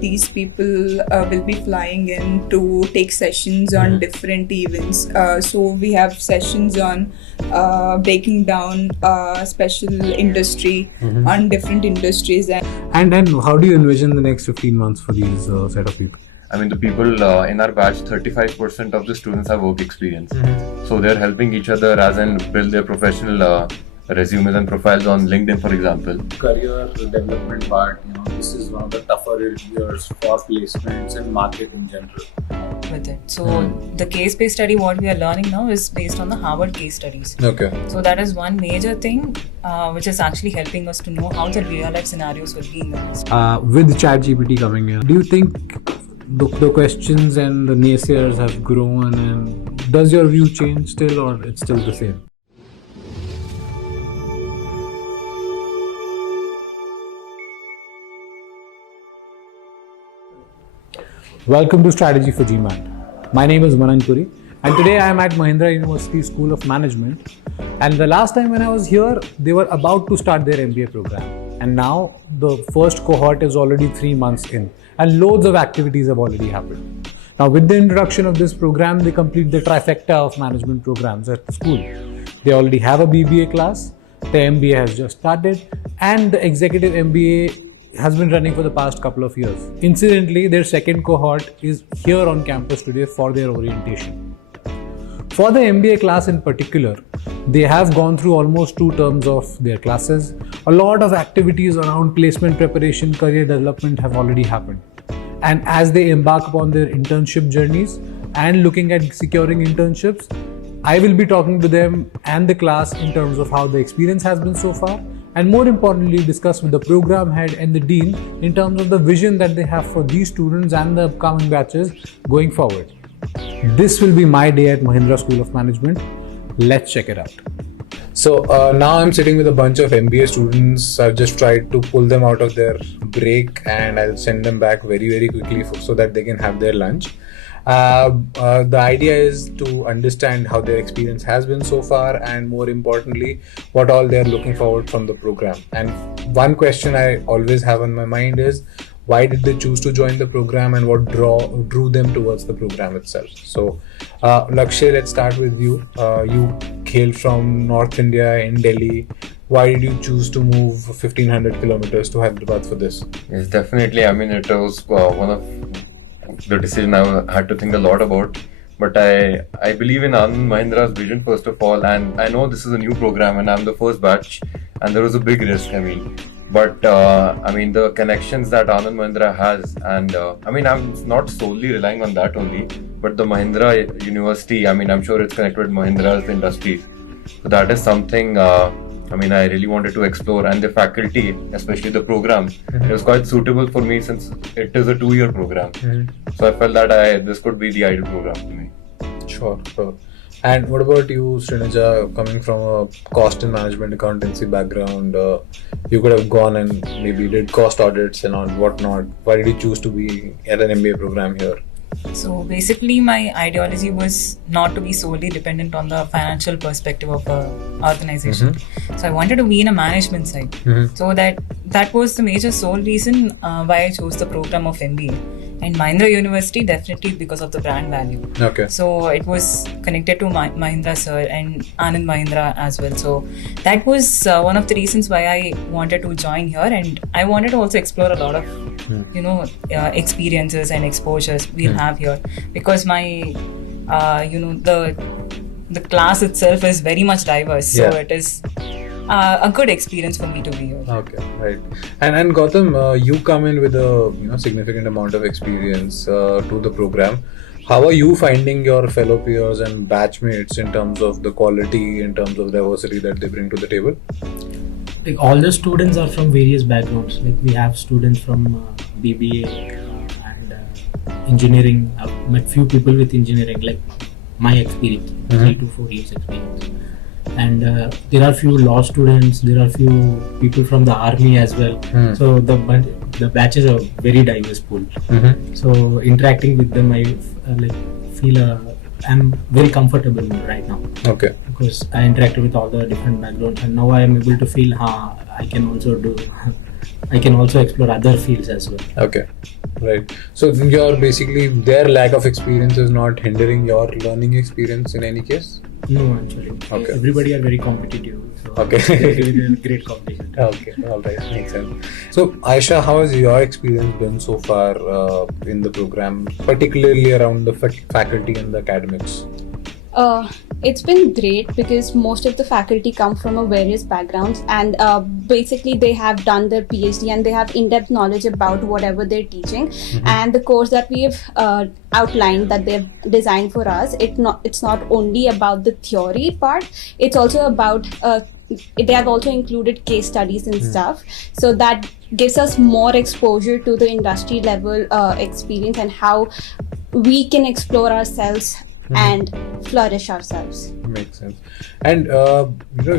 these people will be flying in to take sessions on different events. So we have sessions on breaking down special industry on different industries. And how do you envision the next 15 months for these set of people? I mean, the people in our batch, 35% of the students have work experience. So they're helping each other as in build their professional resumes and profiles on LinkedIn, for example. Career development part, this is one of the tougher years for placements and market in general. With it. So the case-based study, what we are learning now is based on the Harvard case studies. Okay. So that is one major thing which is actually helping us to know how the real-life scenarios will be in the next. With ChatGPT coming in, do you think the questions and the naysayers have grown, and does your view change still, or it's still the same? Welcome to Strategy for GMAT. My name is Manan Puri, and today I am at Mahindra University School of Management. And the last time when I was here, they were about to start their MBA program. And now the first cohort is already 3 months in, and loads of activities have already happened. Now, with the introduction of this program, they complete the trifecta of management programs at the school. They already have a BBA class, the MBA has just started, and the executive MBA has been running for the past couple of years. Incidentally, their second cohort is here on campus today for their orientation. For the MBA class in particular, they have gone through almost 2 terms of their classes. A lot of activities around placement preparation, career development have already happened. And as they embark upon their internship journeys and looking at securing internships, I will be talking to them and the class in terms of how the experience has been so far, and more importantly discuss with the program head and the dean in terms of the vision that they have for these students and the upcoming batches going forward. This will be my day at Mahindra School of Management. Let's check it out. So now I'm sitting with a bunch of MBA students. I've just tried to pull them out of their break, and I'll send them back very quickly so that they can have their lunch. The idea is to understand how their experience has been so far, and more importantly, what all they're looking forward from the program. And one question I always have on my mind is, why did they choose to join the program, and what drew them towards the program itself? So Lakshay, let's start with you. You hail from North India in Delhi. Why did you choose to move 1500 kilometers to Hyderabad for this? Yes, definitely. I mean, it was one of the decision I had to think a lot about, but I believe in Anand Mahindra's vision first of all, and I know this is a new program and I'm the first batch, and there was a big risk, but the connections that Anand Mahindra has, and I'm not solely relying on that only, but the Mahindra University, I'm sure it's connected with Mahindra's industries, so that is something I really wanted to explore, and the faculty, especially the program, it was quite suitable for me since it is a 2-year program. So I felt that this could be the ideal program for me. Sure. And what about you, Srinaja, coming from a cost and management accountancy background? You could have gone and maybe did cost audits and whatnot. Why did you choose to be at an MBA program here? So basically my ideology was not to be solely dependent on the financial perspective of an organization. So I wanted to be in a management side. So that was the major sole reason why I chose the program of MBA. And Mahindra University, definitely because of the brand value. Okay. So it was connected to Mahindra sir and Anand Mahindra as well. So that was one of the reasons why I wanted to join here, and I wanted to also explore a lot of experiences and exposures we'll have here, because my the class itself is very much diverse. So it is a good experience for me to be here. Okay, right. And Gautam, you come in with a significant amount of experience to the program. How are you finding your fellow peers and batchmates in terms of the quality, in terms of diversity that they bring to the table? Like, all the students are from various backgrounds. Like, we have students from BBA and engineering. I've met few people with engineering, like my experience, 3 to 4 years experience. And there are few law students, there are few people from the army as well. So the batches are very diverse pool. So interacting with them, I feel I'm very comfortable right now. Okay. Because I interacted with all the different backgrounds, and now I am able to feel I can also do I can also explore other fields as well. Okay, right. So basically their lack of experience is not hindering your learning experience in any case? No, actually. Okay. Everybody are very competitive. So Okay. there is great competition. Okay, all right, makes sense. So, Aisha, how has your experience been so far in the program, particularly around the faculty and the academics? It's been great because most of the faculty come from various backgrounds, and basically they have done their PhD and they have in-depth knowledge about whatever they're teaching. And the course that we have outlined that they've designed for us, it's not only about the theory part, it's also about they have also included case studies and stuff, so that gives us more exposure to the industry level experience and how we can explore ourselves and flourish ourselves. Makes sense. And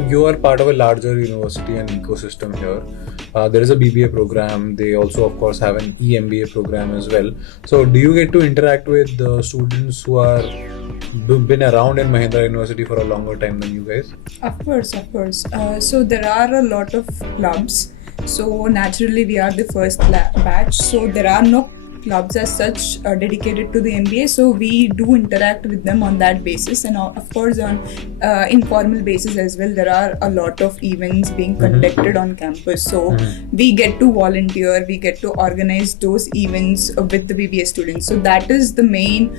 you are part of a larger university and ecosystem here. There is a BBA program. They also, of course, have an EMBA program as well. So, do you get to interact with the students who are been around in Mahindra University for a longer time than you guys? Of course. So there are a lot of clubs. So naturally, we are the first batch. So there are no clubs as such dedicated to the MBA. So we do interact with them on that basis, and of course on informal basis as well. There are a lot of events being conducted on campus. So we get to volunteer, we get to organize those events with the BBA students. So that is the main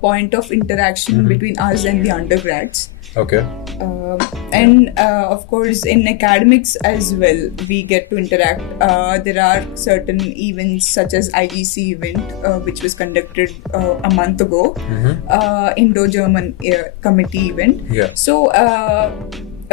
point of interaction between us and the undergrads. Okay. And of course in academics as well we get to interact. There are certain events such as IGC event which was conducted a month ago, Indo-German committee event. Yeah. So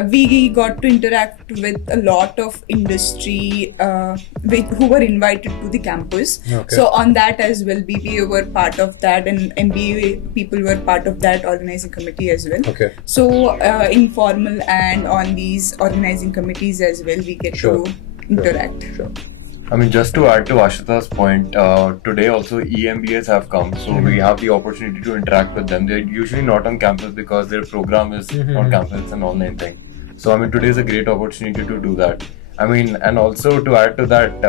we got to interact with a lot of industry who were invited to the campus. Okay. So on that as well, BBA were part of that, and MBA people were part of that organizing committee as well. Okay. So informal and on these organizing committees as well, we get to interact. Sure. I mean, just to add to Ashita's point, today also EMBAs have come, so we have the opportunity to interact with them. They're usually not on campus because their program is on campus, it's an online thing. So I mean, today is a great opportunity to do that. I mean, and also to add to that,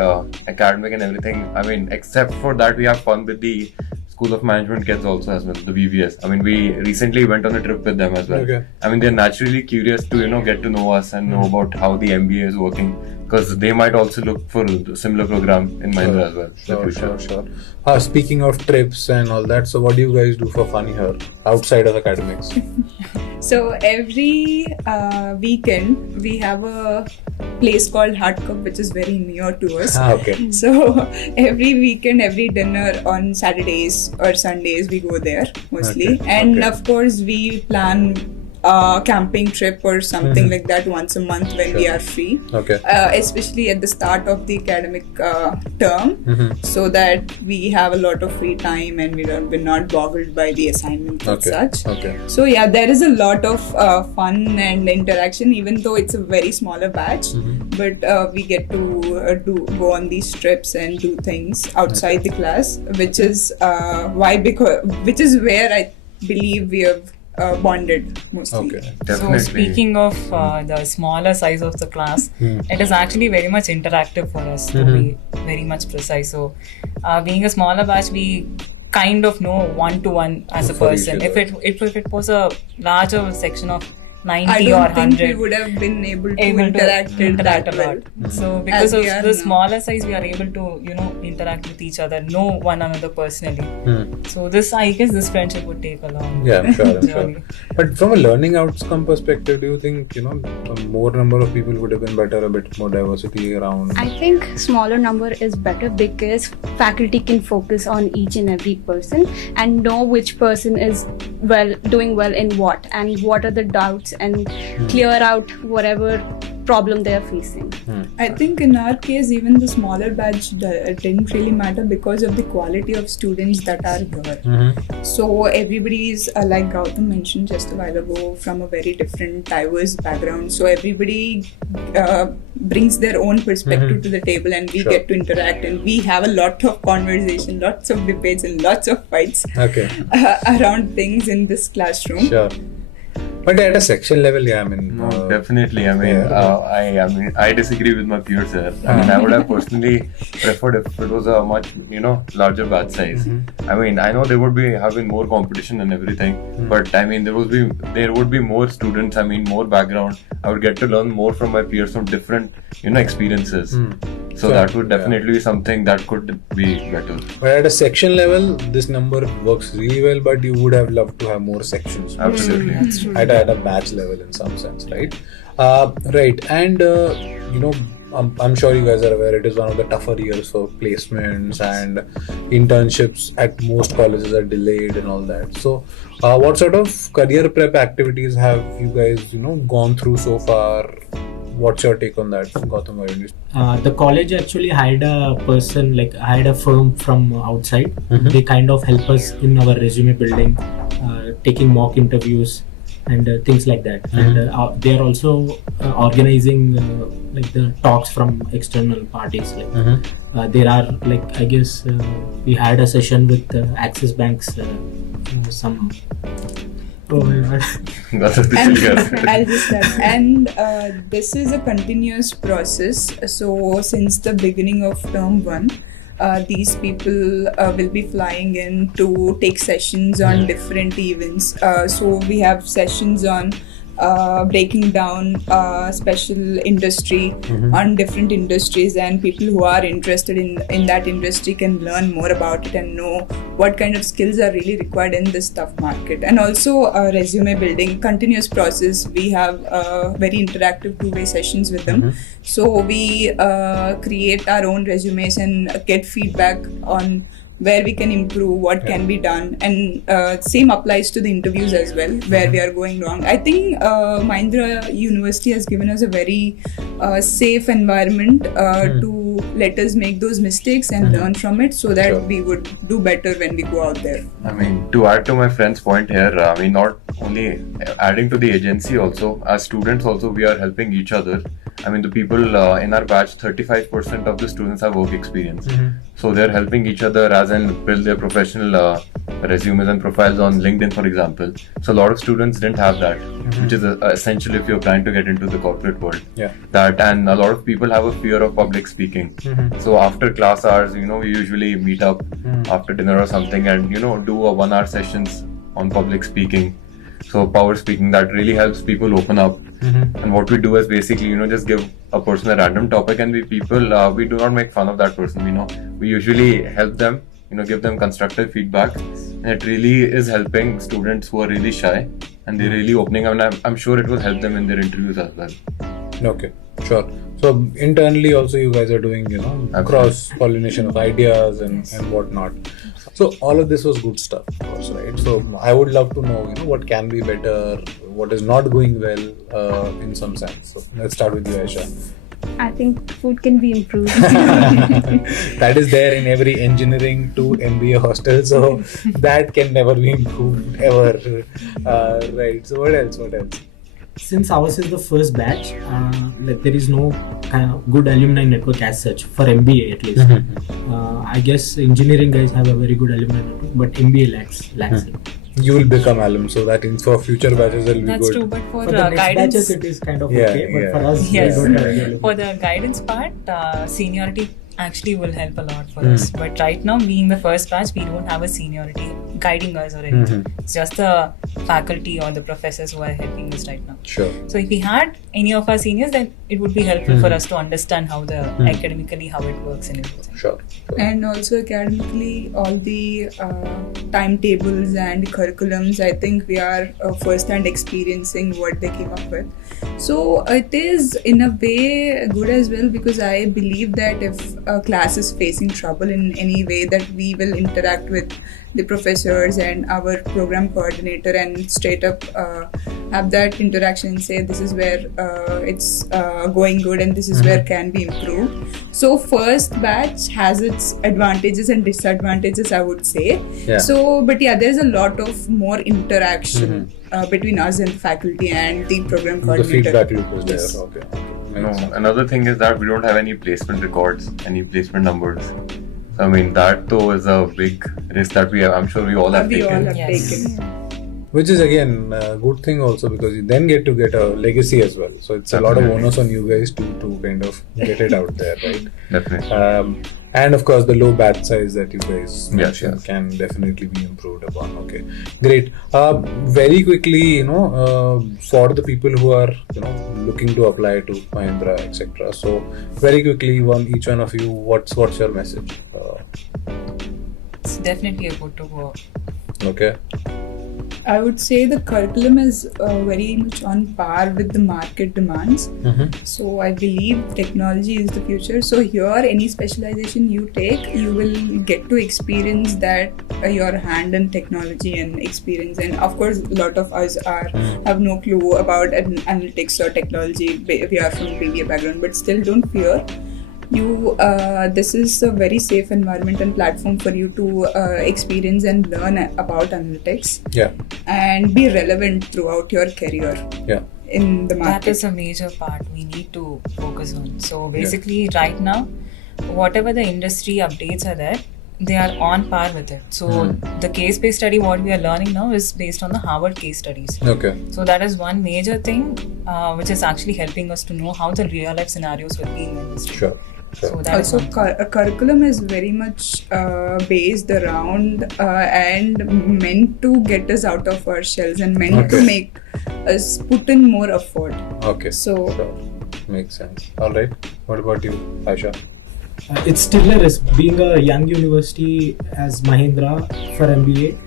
academic and everything, I mean, except for that, we have fun with the School of Management kids also as well, the BBS. I mean, we recently went on a trip with them as well. Okay. I mean, they're naturally curious to, get to know us and know about how the MBA is working, because they might also look for a similar program in Mahindra as well. Sure. Speaking of trips and all that, so what do you guys do for fun here, outside of academics? So every weekend we have a place called Hard Cup, which is very near to us. Okay. So every weekend, every dinner on Saturdays or Sundays, we go there mostly. Okay. And Okay. of course, we plan camping trip or something like that once a month when we are free. Okay. Especially at the start of the academic term, so that we have a lot of free time and we're not boggled by the assignments and such. Okay. So yeah, there is a lot of fun and interaction, even though it's a very smaller batch. But we get to go on these trips and do things outside the class, which is which is where I believe we have bonded mostly. Okay. Definitely. So speaking of the smaller size of the class, it is actually very much interactive for us to be very much precise. So being a smaller batch, we kind of know one-to-one as a For each person. other. If it was a larger section of 90 I or don't 100, think we would have been able to interact that a well. lot. So because As of we are the now. smaller size, we are able to interact with each other, know one another personally. So I guess this friendship would take a long Yeah, I'm sure. journey. But from a learning outcome perspective, do you think a more number of people would have been better, a bit more diversity around? I think smaller number is better because faculty can focus on each and every person and know which person is doing well in what and what are the doubts and clear out whatever problem they are facing. I think in our case, even the smaller batch didn't really matter because of the quality of students that are here. So everybody is, like Gautam mentioned just a while ago, from a very different, diverse background. So everybody brings their own perspective to the table, and we get to interact, and we have a lot of conversation, lots of debates, and lots of fights Okay. around things in this classroom. Sure. But at a section level, yeah, I mean, No, definitely. I mean, I disagree with my peers here. I mean, I would have personally preferred if it was a much, larger batch size. I mean, I know they would be having more competition and everything, but I mean, there would be more students. I mean, more background. I would get to learn more from my peers from different, experiences. So that would definitely be something that could be better. But at a section level, this number works really well, but you would have loved to have more sections. Absolutely. That's true. At a batch level in some sense, right? Right. And, I'm sure you guys are aware it is one of the tougher years for placements, and internships at most colleges are delayed and all that. So, what sort of career prep activities have you guys, gone through so far? What's your take on that, Gautam? The college actually hired a firm from outside. They kind of help us in our resume building, taking mock interviews and things like that. And they are also organizing the talks from external parties. There are I guess we had a session with Axis Bank's some. Oh my god. That's officially And I'll just add, and this is a continuous process. So since the beginning of term 1, these people will be flying in to take sessions on different events. So we have sessions on breaking down special industry on different industries, and people who are interested in that industry can learn more about it and know what kind of skills are really required in this tough market. And also resume building, continuous process. We have very interactive two-way sessions with them. So we create our own resumes and get feedback on where we can improve, what can be done, and same applies to the interviews as well, where we are going wrong. I think Mahindra University has given us a very safe environment to let us make those mistakes and learn from it, so that we would do better when we go out there. I mean, to add to my friend's point here, I mean, not only adding to the agency, also as students also we are helping each other. I mean, the people in our batch, 35% of the students have work experience. So they're helping each other as in build their professional resumes and profiles on LinkedIn, for example. So a lot of students didn't have that, which is essential if you're planning to get into the corporate world. That, and a lot of people have a fear of public speaking. So after class hours, we usually meet up after dinner or something and, do a 1 hour sessions on public speaking. So power speaking, that really helps people open up. And what we do is basically, just give a person a random topic, and we do not make fun of that person. We usually help them, give them constructive feedback, and it really is helping students who are really shy, and they're really opening up, and I'm sure it will help them in their interviews as well. Okay, sure. So internally also you guys are doing, cross-pollination of ideas and whatnot. So all of this was good stuff, of course, right? So I would love to know, what can be better, what is not going well in some sense. So let's start with you, Aisha. I think food can be improved. That is there in every engineering to MBA hostel, so that can never be improved ever. Right. So what else? Since ours is the first batch, there is no kind of good alumni network as such for MBA at least. I guess engineering guys have a very good alumni network, but MBA lacks it. You will become alum, so that in for future batches it will be That's good. true, but for For the the next guidance, batches it is kind of okay, but for us, Yes. we don't have any alumni. for the guidance part, seniority actually will help a lot for us. But right now, being the first batch, we don't have a seniority guiding us or anything. It's just the faculty or the professors who are helping us right now. Sure. So if we had any of our seniors, then it would be helpful for us to understand how academically how it works and everything. Sure. And also academically, all the timetables and curriculums, I think we are first-hand experiencing what they came up with. So it is in a way good as well, because I believe that if a class is facing trouble in any way, that we will interact with the professors and our program coordinator and straight up have that interaction and say this is where it's going good and this is where can be improved. So first batch has its advantages and disadvantages, I would say. Yeah. So but there's a lot of more interaction between us and faculty and the program The coordinator. feedback loop is there. Yes. Okay. No, another thing is that we don't have any placement records, any placement numbers. I mean, that though is a big risk that we have. I'm sure we all have We all taken. have Yes. taken. which is again a good thing also, because you then get a legacy as well. So it's a lot of onus on you guys to kind of get it out there, right? Definitely. And of course, the low batch size that you guys mentioned yes. can definitely be improved upon. Okay, great. Very quickly, for the people who are looking to apply to Mahindra, etc. So very quickly, each one of you, what's your message? It's definitely a good to go. Okay. I would say the curriculum is very much on par with the market demands. So I believe technology is the future. So here, any specialization you take, you will get to experience that your hand in technology and experience. And of course, a lot of us have no clue about analytics or technology. We are from BBA background, but still don't fear. This is a very safe environment and platform for you to experience and learn about analytics. Yeah. And be relevant throughout your career. Yeah. In the market. That is a major part we need to focus on. So basically, right now, whatever the industry updates are there, they are on par with it. So the case-based study, what we are learning now, is based on the Harvard case studies. Okay. So that is one major thing which is actually helping us to know how the real-life scenarios will be in the industry. Sure. So that Also, is one. curriculum is very much based around and meant to get us out of our shells and meant to make us put in more effort. Okay. So, sure. Makes sense. All right. What about you, Aisha? It's still a risk. Being a young university as Mahindra for MBA,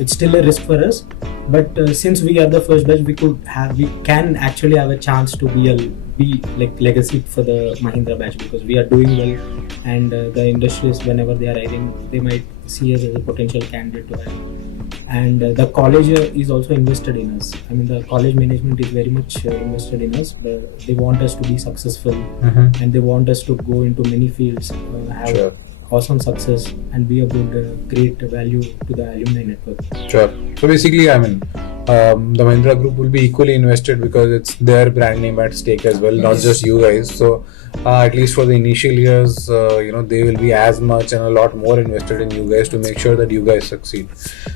it's still a risk for us. But since we are the first batch, we can actually have a chance to be like legacy for the Mahindra batch, because we are doing well, and the industries, whenever they are hiring, they might see us as a potential candidate to hire. And the college is also invested in us. I mean, the college management is very much invested in us. They want us to be successful, and they want us to go into many fields, have awesome success, and be a good, great value to the alumni network. Sure. So basically, I mean, the Mahindra Group will be equally invested because it's their brand name at stake as well, not just you guys. So at least for the initial years, they will be as much and a lot more invested in you guys to make sure that you guys succeed.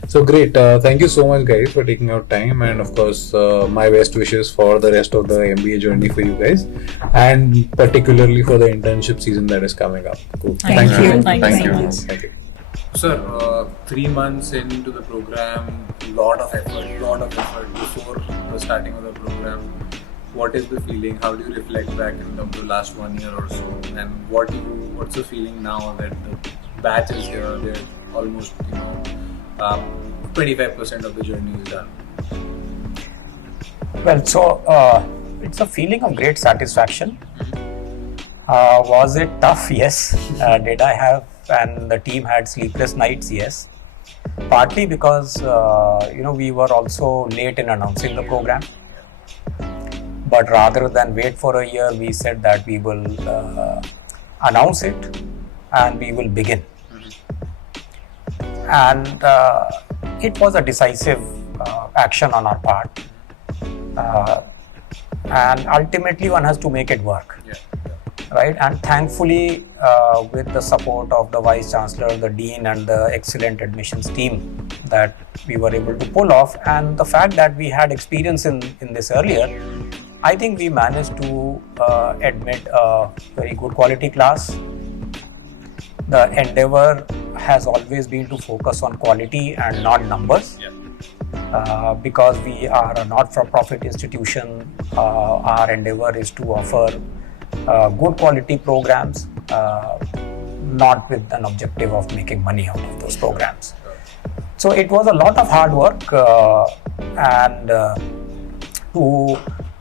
So great. Thank you so much, guys, for taking out time, and of course, my best wishes for the rest of the MBA journey for you guys, and particularly for the internship season that is coming up. Cool. Thank you. Thank you. Sir, 3 months into the program, lot of effort before the starting of the program. What is the feeling? How do you reflect back in terms of last 1 year or so? And what's the feeling now that the batch is here? They're almost 25% of the journey is done. Well, so it's a feeling of great satisfaction. Was it tough? Yes. Did I have and the team had sleepless nights? Yes. Partly because we were also late in announcing the program. But rather than wait for a year, we said that we will announce it and we will begin. And it was a decisive action on our part. And ultimately, one has to make it work. Right, and thankfully, with the support of the Vice Chancellor, the Dean, and the excellent admissions team, that we were able to pull off, and the fact that we had experience in this earlier, I think we managed to admit a very good quality class. The endeavor has always been to focus on quality and not numbers. Because we are a not-for-profit institution, our endeavor is to offer good quality programs, not with an objective of making money out of those programs. So it was a lot of hard work, and to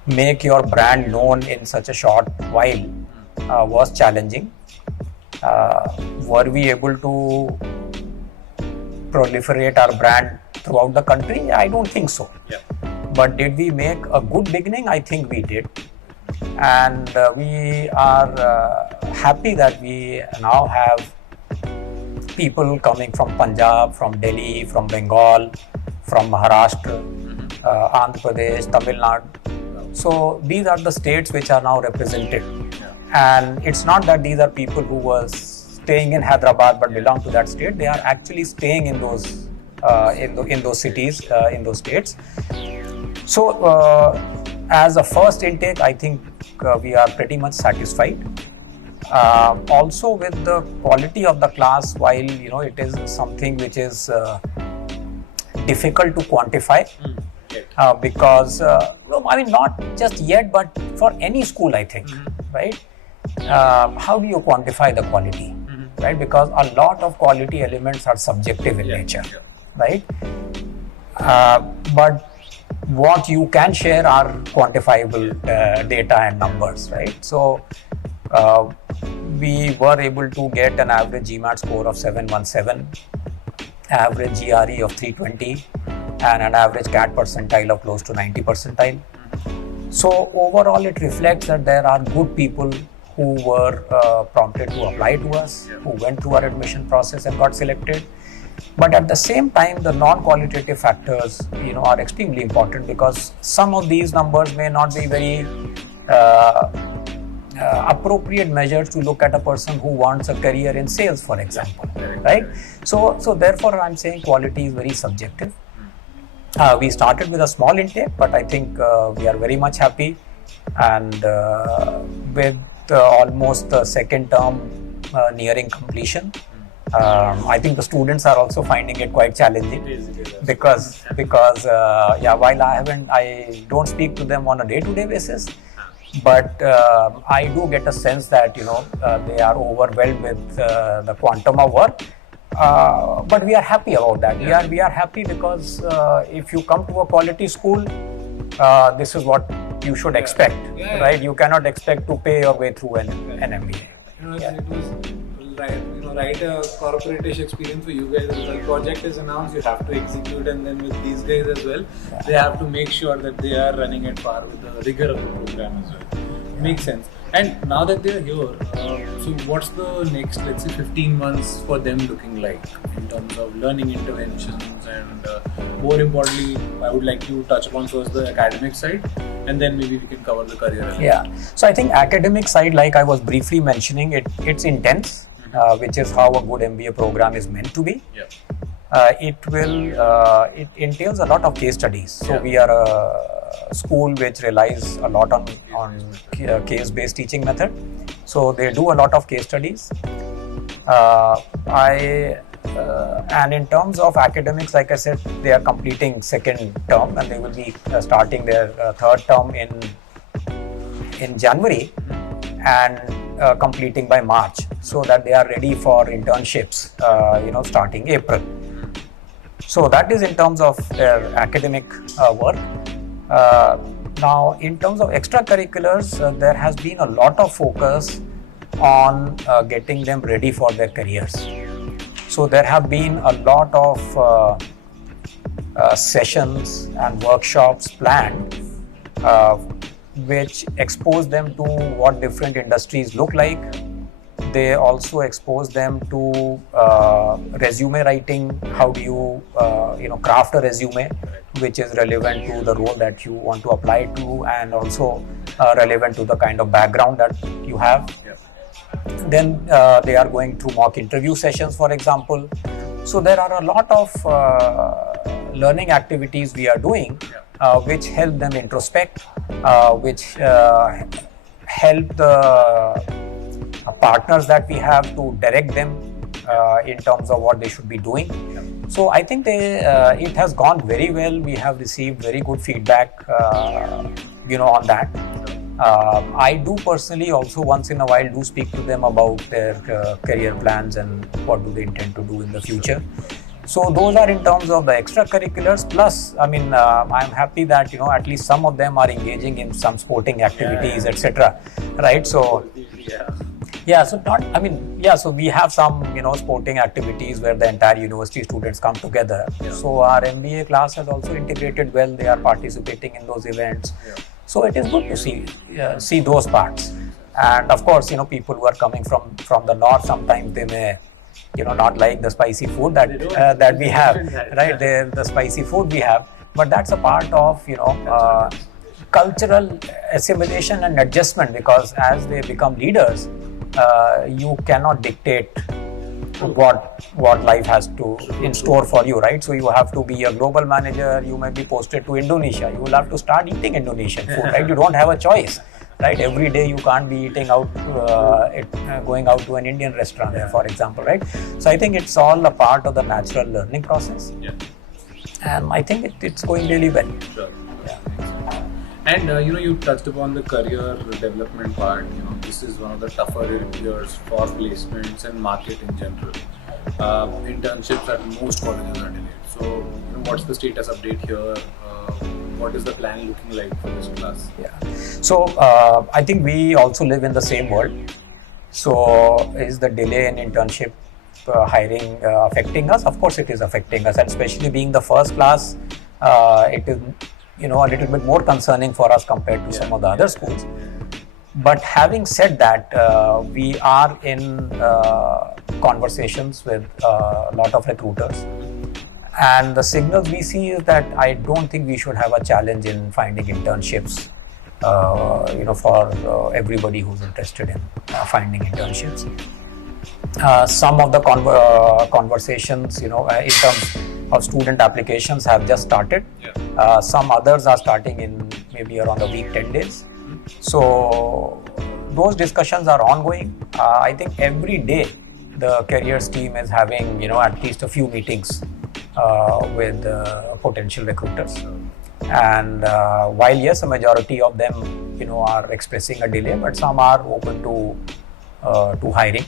make your brand known in such a short while was challenging. Were we able to proliferate our brand throughout the country? I don't think so. But did we make a good beginning? I think we did. And we are happy that we now have people coming from Punjab, from Delhi, from Bengal, from Maharashtra, Andhra Pradesh, Tamil Nadu. So these are the states which are now represented. And it's not that these are people who were staying in Hyderabad but belong to that state. They are actually staying in those in those cities, in those states. So as a first intake, I think we are pretty much satisfied. Also with the quality of the class, while it is something which is difficult to quantify, because no, I mean not just yet, but for any school, I think, right? How do you quantify the quality, right? Because a lot of quality elements are subjective in nature, right? But what you can share are quantifiable data and numbers, right? So we were able to get an average GMAT score of 717, average GRE of 320, and an average CAT percentile of close to 90 percentile. So overall, it reflects that there are good people who were prompted to apply to us, who went through our admission process and got selected. But at the same time, the non-qualitative factors, are extremely important, because some of these numbers may not be very appropriate measures to look at a person who wants a career in sales, for example, right? So therefore, I'm saying quality is very subjective. We started with a small intake, but I think we are very much happy, and with almost the second term nearing completion, I think the students are also finding it quite challenging, because while I don't speak to them on a day-to-day basis, but I do get a sense that they are overwhelmed with the quantum of work. But we are happy about that. We are happy because if you come to a quality school, this is what you should expect, right? You cannot expect to pay your way through an MBA. It was right a corporate-ish experience for you guys. The project is announced, you have to execute, and then with these guys as well, they have to make sure that they are running at par with the rigor of the program as well. Makes sense. And now that they're here, so what's the next, let's say, 15 months for them looking like in terms of learning interventions, and more importantly, I would like to touch upon first the academic side, and then maybe we can cover the career element. Yeah. So I think academic side, like I was briefly mentioning, it's intense, which is how a good MBA program is meant to be. It entails a lot of case studies. So we are a school which relies a lot on case-based teaching method. So they do a lot of case studies. And in terms of academics, like I said, they are completing second term, and they will be starting their third term in January, and completing by March, so that they are ready for internships, starting April. So that is in terms of their academic work. Now, in terms of extracurriculars, there has been a lot of focus on getting them ready for their careers. So there have been a lot of sessions and workshops planned, which expose them to what different industries look like. They also expose them to resume writing. How do you craft a resume which is relevant to the role that you want to apply to, and also relevant to the kind of background that you have. Then they are going through mock interview sessions, for example. So there are a lot of learning activities we are doing, which help them introspect, which help the partners that we have to direct them in terms of what they should be doing. So I think it has gone very well. We have received very good feedback, on that. I do personally also once in a while do speak to them about their career plans and what do they intend to do in the future. So those are in terms of the extracurriculars. Plus, I'm happy that at least some of them are engaging in some sporting activities, etc. Right? So so we have some sporting activities where the entire university students come together. So our MBA class has also integrated well. They are participating in those events. So it is good to see those parts. And of course, people who are coming from the north, sometimes they may not like the spicy food that we have, right? The spicy food we have, but that's a part of cultural assimilation and adjustment, because as they become leaders, you cannot dictate what life has to in store for you, right? So you have to be a global manager. You may be posted to Indonesia. You will have to start eating Indonesian food, right? You don't have a choice, right? Every day you can't be eating out, going out to an Indian restaurant there, for example, right? So I think it's all a part of the natural learning process, and I think it's going really well. Sure. Yeah. And you touched upon the career development part. This is one of the tougher years for placements and market in general. Internships at most colleges are delayed. So, what's the status update here? What is the plan looking like for this class? Yeah. So I think we also live in the same world. So is the delay in internship hiring affecting us? Of course, it is affecting us, and especially being the first class, it is a little bit more concerning for us compared to some of the other schools. But having said that, we are in conversations with a lot of recruiters, and the signals we see is that I don't think we should have a challenge in finding internships, for everybody who's interested in finding internships. Some of the conversations, in terms of student applications have just started. Some others are starting in maybe around a week, 10 days. So those discussions are ongoing. I think every day the careers team is having, at least a few meetings with potential recruiters. And while yes, a majority of them, are expressing a delay, but some are open to hiring.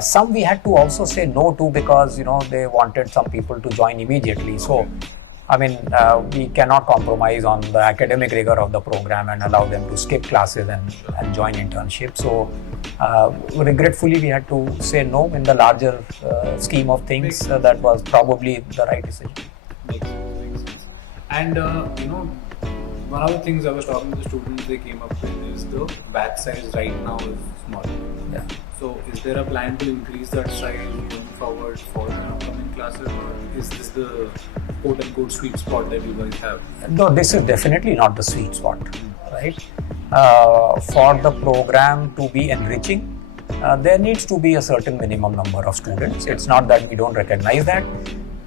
Some we had to also say no to because they wanted some people to join immediately. So we cannot compromise on the academic rigor of the program and allow them to skip classes and join internships. So regretfully we had to say no. In the larger scheme of things, that was probably the right decision. Makes sense. And one of the things I was talking to the students, they came up with is the batch size right now is small. Yeah. So is there a plan to increase that size going forward for the upcoming classes, or is this the quote-unquote sweet spot that you guys have? No, this is definitely not the sweet spot, right? For the program to be enriching, there needs to be a certain minimum number of students. It's not that we don't recognize that,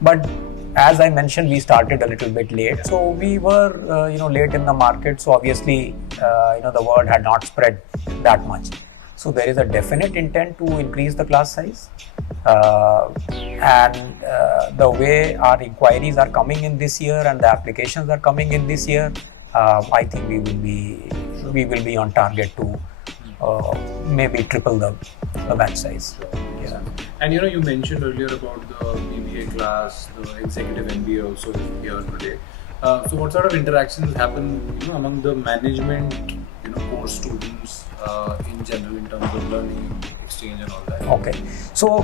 but as I mentioned, we started a little bit late, so we were late in the market. So obviously, the word had not spread that much. So there is a definite intent to increase the class size, and the way our inquiries are coming in this year and the applications are coming in this year, I think we will be on target to maybe triple the batch size. Yeah. And you mentioned earlier about the BBA class, the executive MBA also is here today. So what sort of interactions happen among the management course students in general in terms of learning exchange and all that? Okay, so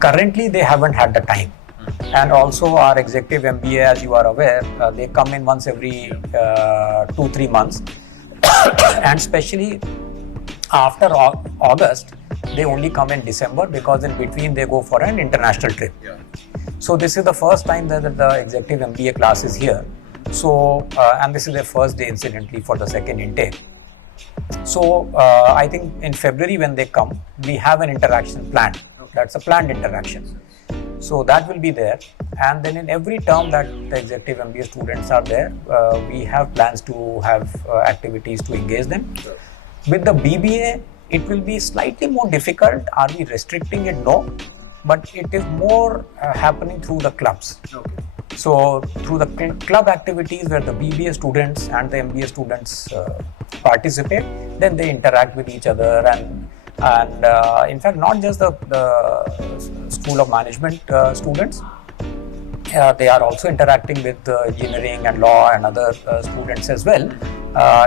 currently they haven't had the time, and also our executive MBA, as you are aware, they come in once every 2-3 months, and especially after August they only come in December because in between they go for an international trip. So this is the first time that the executive MBA class is here. So and this is their first day incidentally for the second intake. So I think in February when they come, we have an interaction planned. That's a planned interaction. So that will be there. And then in every term that the executive MBA students are there, we have plans to have activities to engage them. With the BBA, it will be slightly more difficult. Are we restricting it? No. But it is more happening through the clubs. So through the club activities where the BBA students and the MBA students participate, then they interact with each other, and in fact not just the School of Management students, they are also interacting with engineering and law and other students as well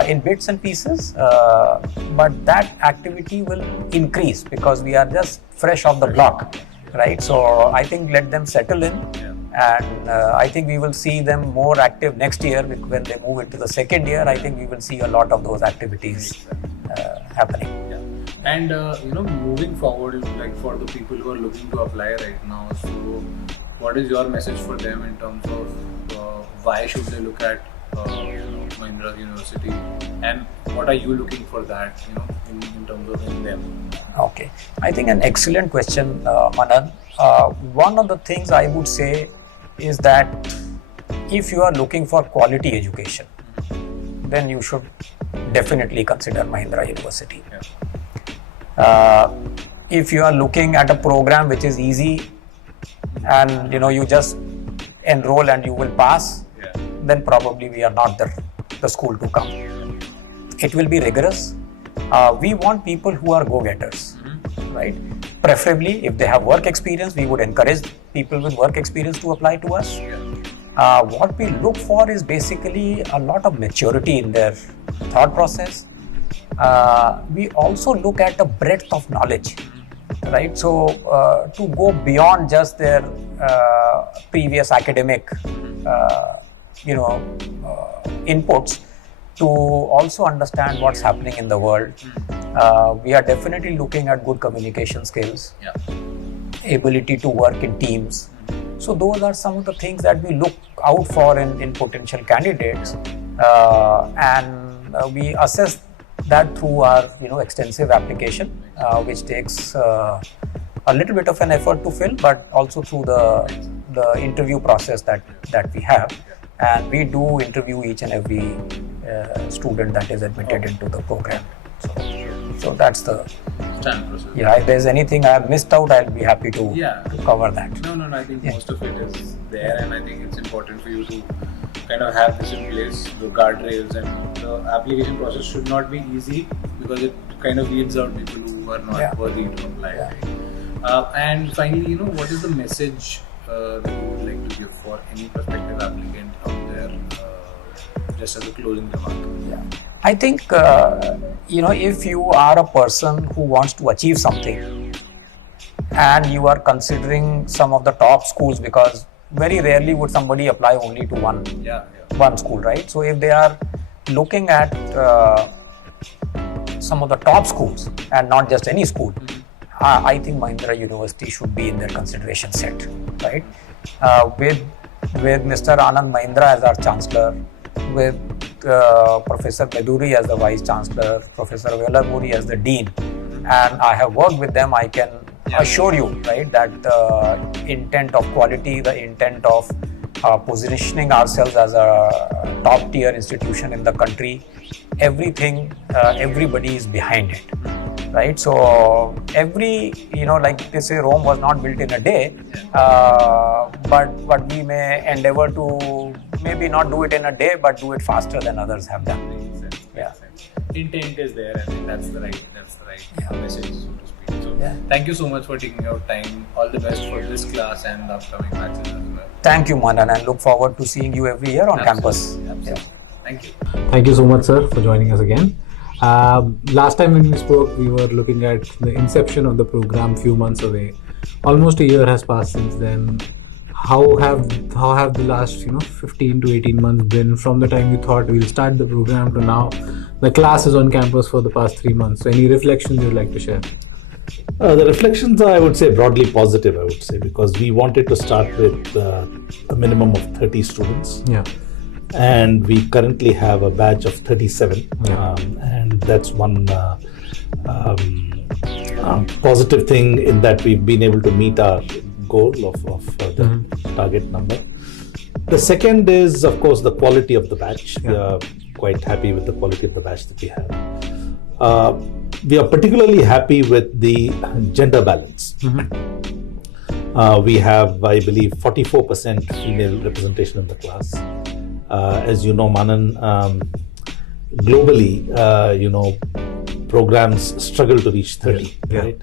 in bits and pieces, but that activity will increase because we are just fresh off the block, right? So I think let them settle in. And I think we will see them more active next year when they move into the second year. I think we will see a lot of those activities happening. And moving forward, like for the people who are looking to apply right now, so what is your message for them in terms of why should they look at Mahindra University, and what are you looking for that, in terms of in them? Okay, I think an excellent question, Manan. One of the things I would say is that if you are looking for quality education, then you should definitely consider Mahindra University. If you are looking at a program which is easy and you just enroll and you will pass, then probably we are not the school to come. It will be rigorous. We want people who are go-getters, right? Preferably, if they have work experience, we would encourage people with work experience to apply to us. What we look for is basically a lot of maturity in their thought process. We also look at the breadth of knowledge, right? So to go beyond just their previous academic inputs, to also understand what's happening in the world. We are definitely looking at good communication skills, ability to work in teams. So those are some of the things that we look out for in potential candidates, and we assess that through our extensive application, which takes a little bit of an effort to fill, but also through the interview process that we have. And we do interview each and every student that is admitted into the program. So that's the Standard process. Yeah, if there's anything I have missed out, I'll be happy to cover that. No, I think most of it is there, and I think it's important for you to kind of have this in place, the guardrails, and the application process should not be easy because it kind of weeds out people who are not worthy to apply. And finally, what is the message that you would like to give for any prospective applicant out there, just as a closing remark? I think, if you are a person who wants to achieve something and you are considering some of the top schools, because very rarely would somebody apply only to one school, right? So if they are looking at some of the top schools and not just any school, I think Mahindra University should be in their consideration set, right? With Mr. Anand Mahindra as our Chancellor, with Professor Velamuri as the Vice Chancellor, Professor Velamuri as the Dean, and I have worked with them, I can assure you, right, that the intent of quality, the intent of positioning ourselves as a top tier institution in the country, everything, everybody is behind it, right? So every, like they say, Rome was not built in a day, but we may endeavor to maybe not do it in a day, but do it faster than others have done. Intent is there, and that's the right message, so to speak. So thank you so much for taking out time. All the best for this class and the upcoming batches as well. Thank you, Manan, and look forward to seeing you every year on campus. Absolutely. Thank you. Thank you so much, sir, for joining us again. Last time when we spoke, we were looking at the inception of the program few months away. Almost a year has passed since then. How have the last 15 to 18 months been from the time you thought we'll start the program to now? The class is on campus for the past 3 months. So any reflections you'd like to share? The reflections are, I would say, broadly positive, I would say, because we wanted to start with a minimum of 30 students. And we currently have a batch of 37. And that's one positive thing, in that we've been able to meet our goal of the target number. The second is, of course, the quality of the batch. We are quite happy with the quality of the batch that we have. We are particularly happy with the gender balance. We have, I believe, 44% female representation in the class. As you know, Manan, globally, programs struggle to reach 30, right?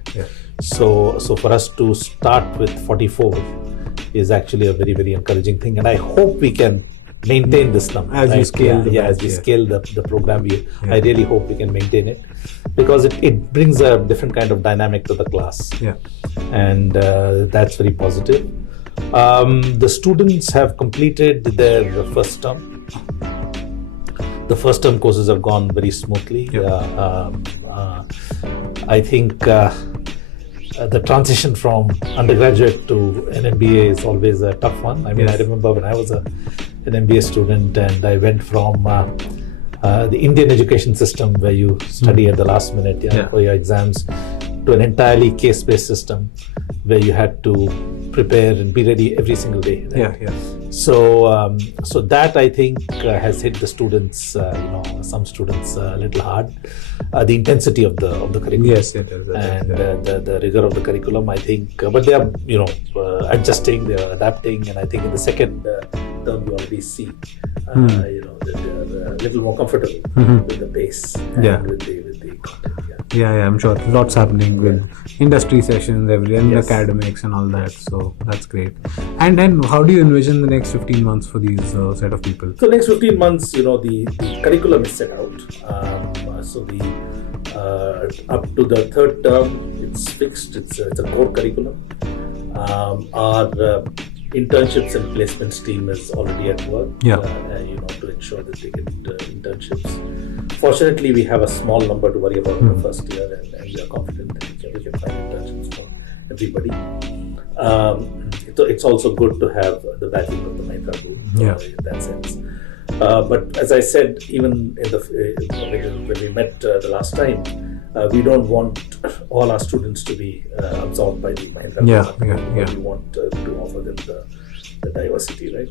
So for us to start with 44 is actually a very, very encouraging thing, and I hope we can maintain this number as you scale scale the program. I really hope we can maintain it, because it brings a different kind of dynamic to the class, and that's very positive. The students have completed their first term. The first term courses have gone very smoothly. I think the transition from undergraduate to an MBA is always a tough one. I mean, I remember when I was an MBA student and I went from the Indian education system where you study at the last minute for your exams, to an entirely case-based system where you had to prepare and be ready every single day. Right? So, so that I think has hit the students, some students a little hard. The intensity of the curriculum, and the rigor of the curriculum, I think. But they are, adjusting, they are adapting, and I think in the second term you already see, that they are a little more comfortable with the pace and with the content. I'm sure lots happening with industry sessions and academics and all that, so that's great. And then how do you envision the next 15 months for these set of people? So next 15 months, the curriculum is set out. So the up to the third term, it's fixed. It's a core curriculum. Our internships and placements team is already at work. To ensure that they get internships. Fortunately, we have a small number to worry about in the first year, and we are confident that we can find internships for everybody. It's also good to have the backing of the Mahindra Group in that sense. But as I said, even in when we met the last time, we don't want all our students to be absorbed by the Mahindra Group. We want to offer them the diversity, right?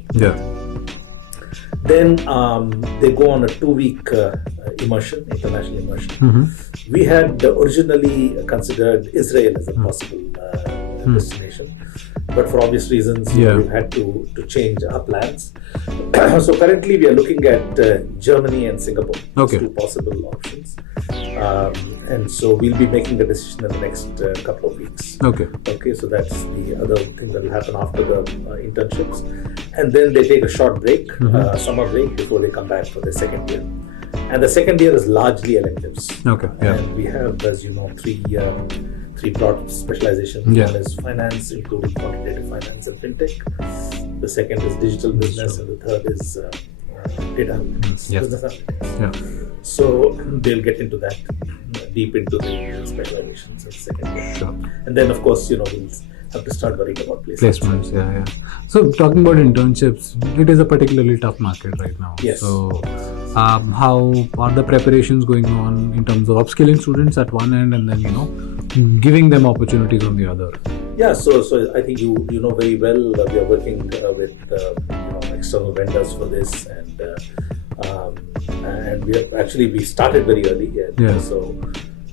Then they go on a 2-week international immersion. We had originally considered Israel as a possible destination, but for obvious reasons, we've had to change our plans. So currently, we are looking at Germany and Singapore as two possible options, and so we'll be making the decision in the next couple of weeks. Okay. So that's the other thing that will happen after the internships, and then they take a short break, summer break, before they come back for their second year. And the second year is largely electives. And we have, as you know, three broad specializations. One is finance, including quantitative finance and fintech. The second is digital business, and the third is data analytics, business analytics. So they'll get into that, deep into the specializations in the second year. And then, of course, we'll have to start worrying about placements. So talking about internships, it is a particularly tough market right now. So how are the preparations going on in terms of upskilling students at one end, and then giving them opportunities on the other? So I think you know very well, we are working with external vendors for this, and we started very early.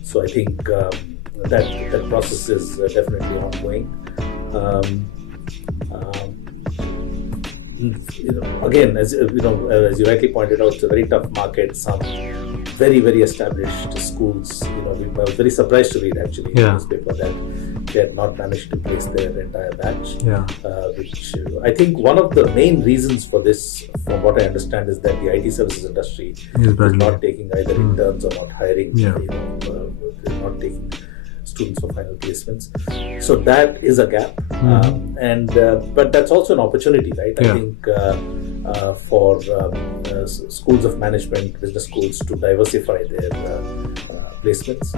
So I think that process is definitely ongoing. Again, as you rightly pointed out, it's a very tough market. Some very, very established schools, I was very surprised to read actually in the newspaper that they had not managed to place their entire batch. Which I think one of the main reasons for this, from what I understand, is that the IT services industry is not taking either interns or not hiring. They're not taking students for final placements. So that is a gap, but that's also an opportunity, right? I think for schools of management, business schools, to diversify their placements,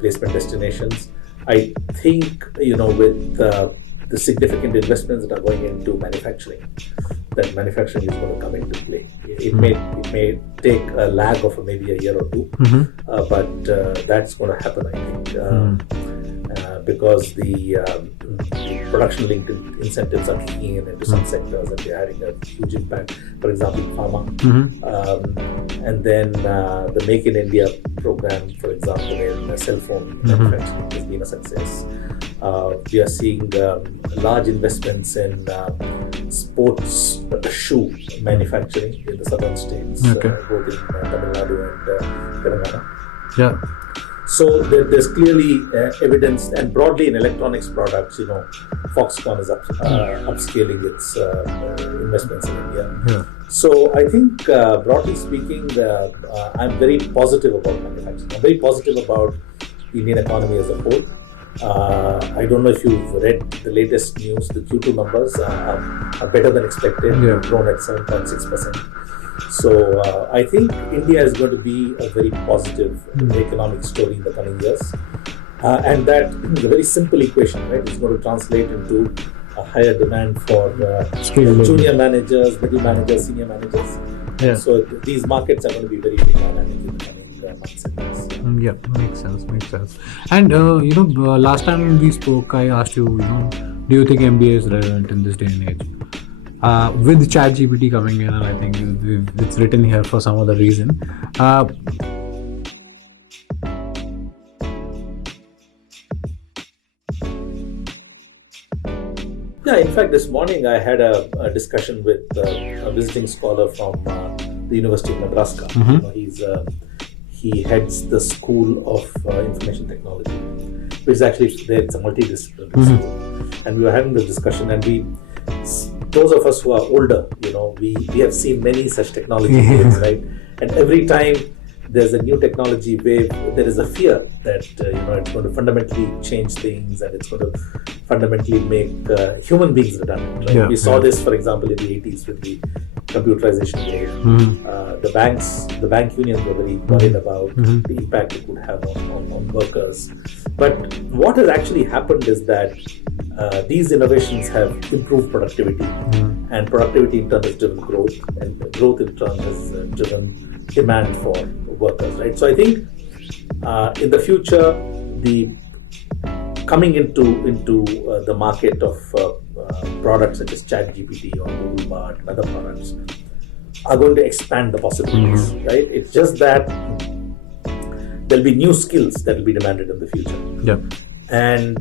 placement destinations. I think with the significant investments that are going into manufacturing, that manufacturing is going to come into play. It may take a lag of maybe a year or two, but that's going to happen, I think, because the production-linked incentives are kicking in into some sectors, and they're having a huge impact. For example, pharma, and then the Make in India program, for example, in cell phone manufacturing has been a success. We are seeing large investments in sports shoe manufacturing in the southern states, both in Tamil Nadu and Telangana. So there's clearly evidence, and broadly in electronics products, Foxconn is upscaling its investments in India. So I think, broadly speaking, I'm very positive about manufacturing. I'm very positive about the Indian economy as a whole. I don't know if you've read the latest news. The Q2 numbers are better than expected. We've grown at 7.6%. So I think India is going to be a very positive economic story in the coming years. And that is a very simple equation, right? It's going to translate into a higher demand for junior managers, middle managers, senior managers. Yeah. So these markets are going to be very, very dynamic in the coming months and years. Yeah, makes sense. And last time we spoke, I asked you, do you think MBA is relevant in this day and age? With ChatGPT coming in, and I think it's written here for some other reason. Yeah, in fact, this morning I had a discussion with a visiting scholar from the University of Nebraska. He heads the School of Information Technology, which is actually it's a multidisciplinary school. And we were having this discussion, and those of us who are older, we have seen many such technology waves, right? And every time there's a new technology wave, there is a fear that it's going to fundamentally change things, and it's going to fundamentally make human beings redundant. Right? We saw this, for example, in the 80s with the computerization wave. The bank unions were very worried about the impact it would have on workers. But what has actually happened is that these innovations have improved productivity, and productivity in turn has driven growth, and growth in turn has driven demand for workers, right? So I think in the future, the coming into the market of products such as ChatGPT or Google Bard and other products are going to expand the possibilities, right? It's just that there'll be new skills that will be demanded in the future. Yeah. And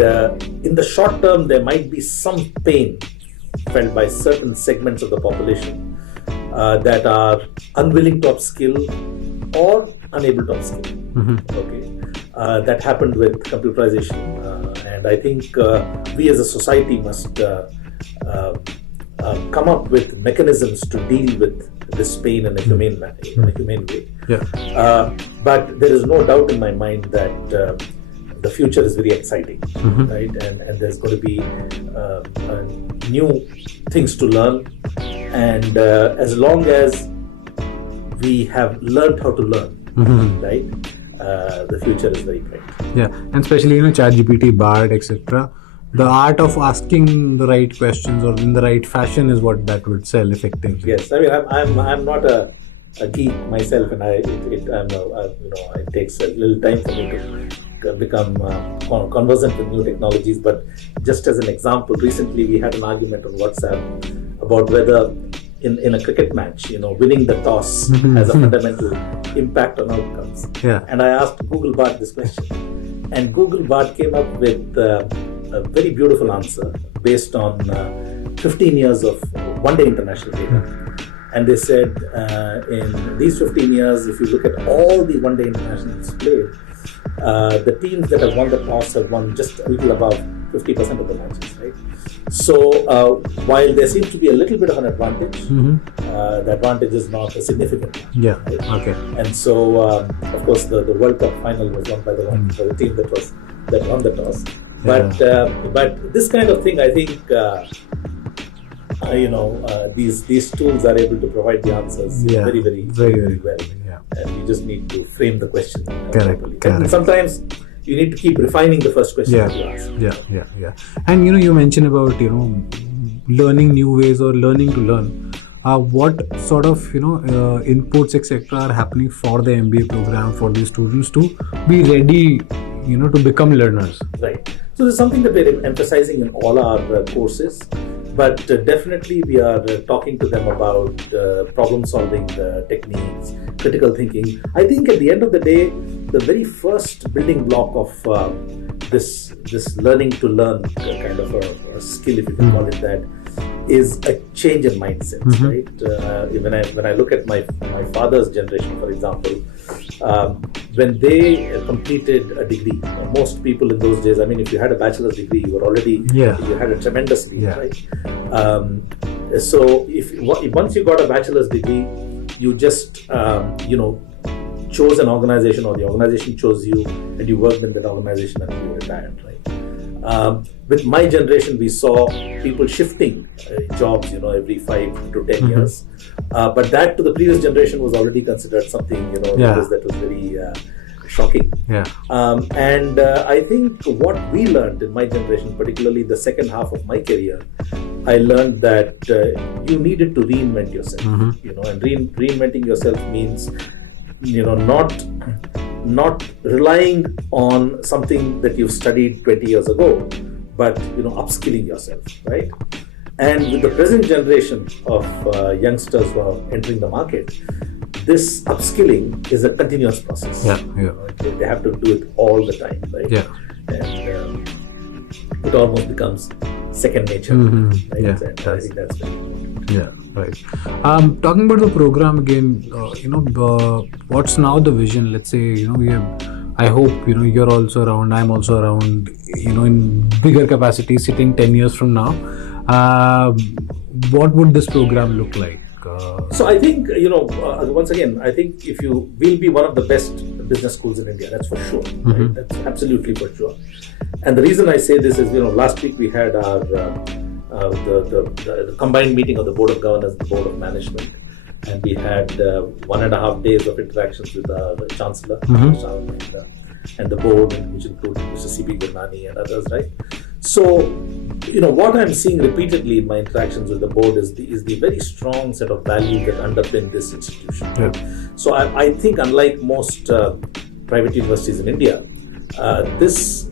in the short term, there might be some pain felt by certain segments of the population that are unwilling to upskill or unable to upskill. Okay, that happened with computerization, and I think we as a society must come up with mechanisms to deal with this pain in a humane way. Yeah. But there is no doubt in my mind that the future is very exciting, right? And there's going to be new things to learn, and as long as we have learned how to learn, right? The future is very bright. Yeah, and especially ChatGPT, Bard, etc. The art of asking the right questions or in the right fashion is what that would sell effectively. Yes, I mean I'm not a geek myself, and it takes a little time for me to become conversant with new technologies. But just as an example, recently we had an argument on WhatsApp about whether in a cricket match, winning the toss has a fundamental impact on outcomes. Yeah. And I asked Google Bard this question, and Google Bard came up with a very beautiful answer based on 15 years of one-day international data. And they said in these 15 years, if you look at all the one-day internationals played, the teams that have won the toss have won just a little above 50% of the matches, right? So while there seems to be a little bit of an advantage, the advantage is not a significant one. Yeah. Right? Okay. And so, of course, the World Cup final was won by the team that won the toss. But this kind of thing, I think, these tools are able to provide the answers very, very, very well. Yeah. And you just need to frame the question properly. Correct. And sometimes you need to keep refining the first question that you ask. Yeah. And you mentioned about learning new ways or learning to learn. What sort of inputs etc. are happening for the MBA program for these students to be ready to become learners? Right. So this is something that we're emphasizing in all our courses. But definitely we are talking to them about problem-solving techniques, critical thinking. I think at the end of the day, the very first building block of this learning to learn kind of a skill, if you can call it that, is a change in mindset, right? When I look at my father's generation, for example, when they completed a degree, most people in those days, I mean, if you had a bachelor's degree, you were already, you had a tremendous lead, right? So once you got a bachelor's degree, you just, chose an organization, or the organization chose you, and you worked in that organization until you retired, right? With my generation, we saw people shifting jobs, every 5 to 10 years. But that to the previous generation was already considered something, that was very shocking. Yeah. And I think what we learned in my generation, particularly the second half of my career, I learned that you needed to reinvent yourself. And reinventing yourself means, not relying on something that you've studied 20 years ago, but upskilling yourself, right? And with the present generation of youngsters who are entering the market, this upskilling is a continuous process. They have to do it all the time, right? And it almost becomes second nature. Right? And I think that's very important. Right. Talking about the program again, what's now the vision? Let's say, I hope, you're also around, I'm also around, in bigger capacity, sitting 10 years from now. What would this program look like? So I think, once again, I think we'll be one of the best business schools in India, that's for sure. Right? That's absolutely for sure. And the reason I say this is, last week we had our the combined meeting of the Board of Governors and the Board of Management. And we had 1.5 days of interactions with our Chancellor, and the board, which included Mr. C.B. Gurnani and others, right? So, what I'm seeing repeatedly in my interactions with the board is the very strong set of values that underpin this institution. So I think, unlike most private universities in India, this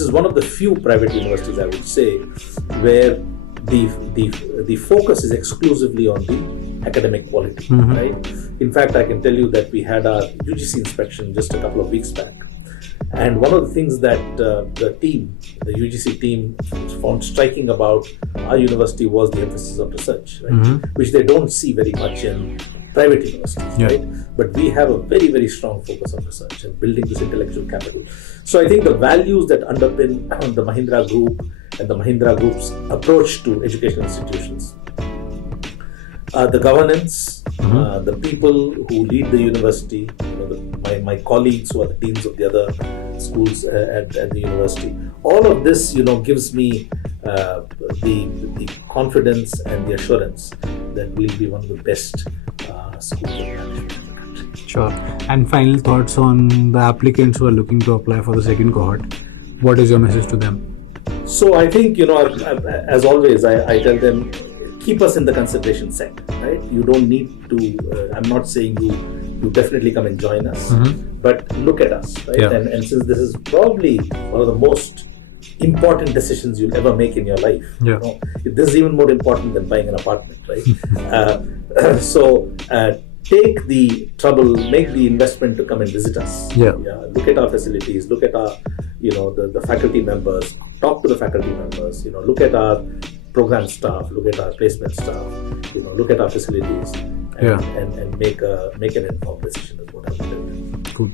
is one of the few private universities, I would say, where the focus is exclusively on the academic quality, right? In fact, I can tell you that we had our UGC inspection just a couple of weeks back. And one of the things that the UGC team found striking about our university was the emphasis on research, right? Which they don't see very much in private universities, right? But we have a very, very strong focus on research and building this intellectual capital. So I think the values that underpin the Mahindra Group and the Mahindra Group's approach to educational institutions, the governance, the people who lead the university, my colleagues who are the deans of the other schools at the university, all of this, gives me the confidence and the assurance that we'll be one of the best schools of management in the country. Sure. And final thoughts on the applicants who are looking to apply for the second cohort. What is your message to them? So I think, as always, I tell them, keep us in the consideration set, right? You don't need to, I'm not saying you definitely come and join us, but look at us, right? And since this is probably one of the most important decisions you'll ever make in your life, this is even more important than buying an apartment, right? So take the trouble, make the investment to come and visit us. Look at our facilities, look at our, the faculty members, talk to the faculty members, look at our program staff, look at our placement staff, look at our facilities, and make an informed decision is what I would tell them. Cool.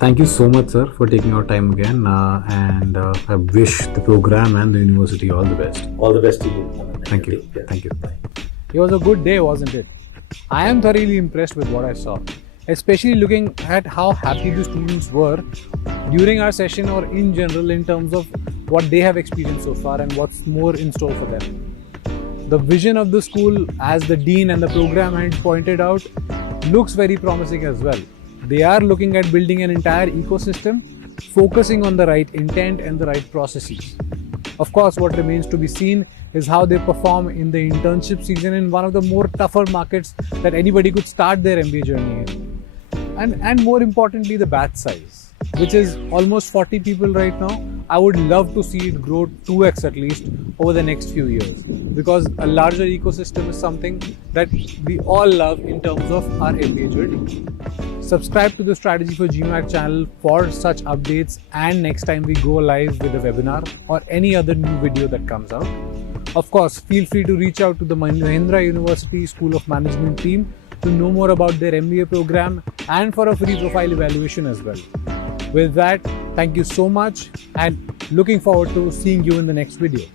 Thank you so much, sir, for taking your time again, and I wish the program and the university all the best. All the best to you. Thank you. Thank you. Bye. It was a good day, wasn't it? I am thoroughly impressed with what I saw, especially looking at how happy the students were during our session or in general in terms of what they have experienced so far and what's more in store for them. The vision of the school, as the dean and the program head pointed out, looks very promising as well. They are looking at building an entire ecosystem, focusing on the right intent and the right processes. Of course, what remains to be seen is how they perform in the internship season in one of the more tougher markets that anybody could start their MBA journey in. And more importantly, the batch size, which is almost 40 people right now. I would love to see it grow 2x at least over the next few years, because a larger ecosystem is something that we all love in terms of our MBA journey. Subscribe to the Strategy for GMAT channel for such updates, and next time we go live with a webinar or any other new video that comes out. Of course, feel free to reach out to the Mahindra University School of Management team to know more about their MBA program and for a free profile evaluation as well. With that, thank you so much and looking forward to seeing you in the next video.